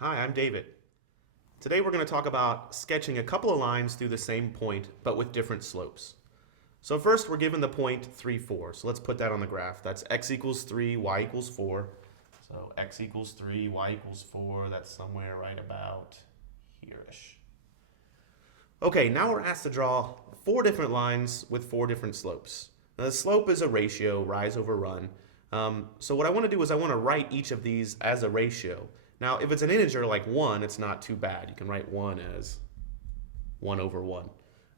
Hi, I'm David. Today we're going to talk about sketching a couple of lines through the same point, but with different slopes. So first we're given the point 3, 4. So let's put that on the graph. That's x equals 3, y equals 4. So x equals 3, y equals 4. That's somewhere right about here-ish. Okay, now we're asked to draw 4 different lines with 4 different slopes. Now the slope is a ratio, rise over run. So what I want to do is I want to write each of these as a ratio. Now, if it's an integer like 1, it's not too bad. You can write 1 as 1 over 1.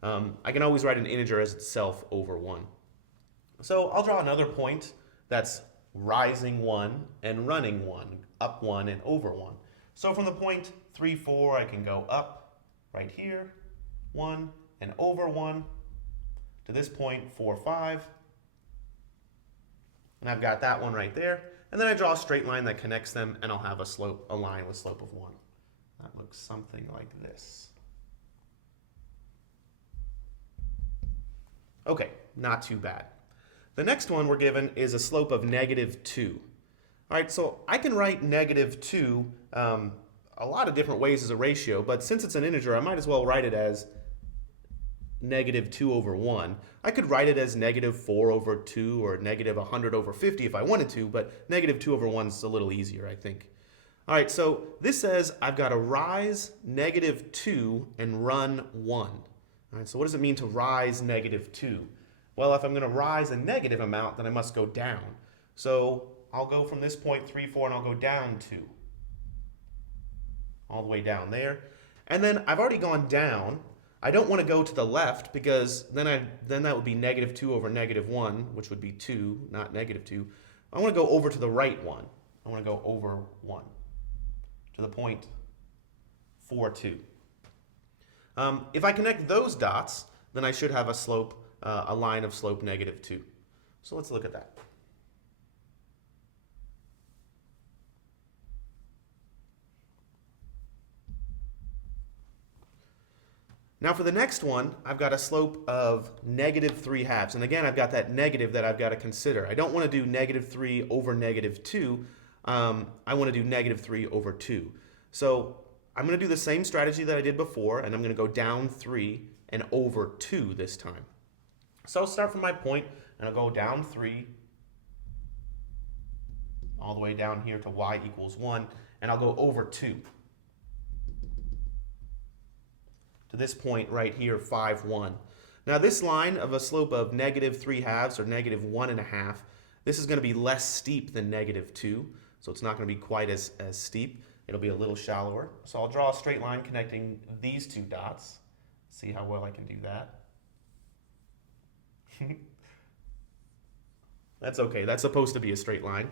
I can always write an integer as itself over 1. So I'll draw another point that's rising 1 and running 1, up 1 and over 1. So from the point 3, 4, I can go up right here, 1, and over 1, to this point 4, 5. And I've got that one right there. And then I draw a straight line that connects them, and I'll have a line with slope of 1. That looks something like this. Okay, not too bad. The next one we're given is a slope of -2. All right, so I can write -2 a lot of different ways as a ratio, but since it's an integer, I might as well write it as -2 over 1. I could write it as -4 over 2 or -100 over 50 if I wanted to, but -2 over 1 is a little easier, I think. All right, so this says I've got to rise -2 and run 1. All right, so what does it mean to rise -2? Well, if I'm going to rise a negative amount, then I must go down. So I'll go from this point 3, 4, and I'll go down 2. All the way down there. And then I've already gone down. I don't want to go to the left because then that would be -2 over -1, which would be 2, not -2. I want to go over to the right one. I want to go over 1 to the point 4, 2. If I connect those dots, then I should have a slope, a line of slope -2. So let's look at that. Now for the next one, I've got a slope of -3/2. And again, I've got that negative that I've got to consider. I don't want to do -3 over -2. I want to do -3 over 2. So I'm going to do the same strategy that I did before, and I'm going to go down 3 and over 2 this time. So I'll start from my point, and I'll go down 3 all the way down here to y equals 1, and I'll go over 2. To this point right here, 5, 1. Now this line of a slope of -3/2 or -1.5, this is going to be less steep than -2, so it's not going to be quite as steep. It'll be a little shallower. So I'll draw a straight line connecting these two dots. See how well I can do that. That's okay, that's supposed to be a straight line.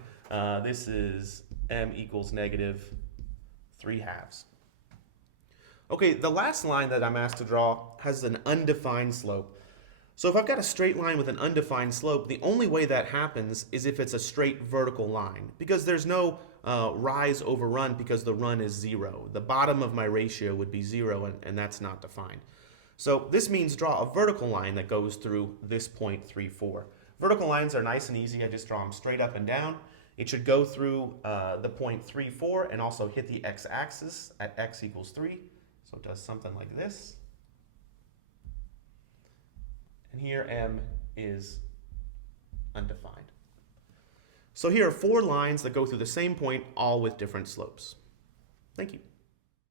This is m equals -3/2. Okay, the last line that I'm asked to draw has an undefined slope. So if I've got a straight line with an undefined slope, the only way that happens is if it's a straight vertical line, because there's no rise over run because the run is 0. The bottom of my ratio would be 0, and that's not defined. So this means draw a vertical line that goes through this point 3, 4. Vertical lines are nice and easy. I just draw them straight up and down. It should go through the point 3, 4 and also hit the x-axis at x equals 3. So it does something like this. And here m is undefined. So here are 4 lines that go through the same point, all with different slopes. Thank you.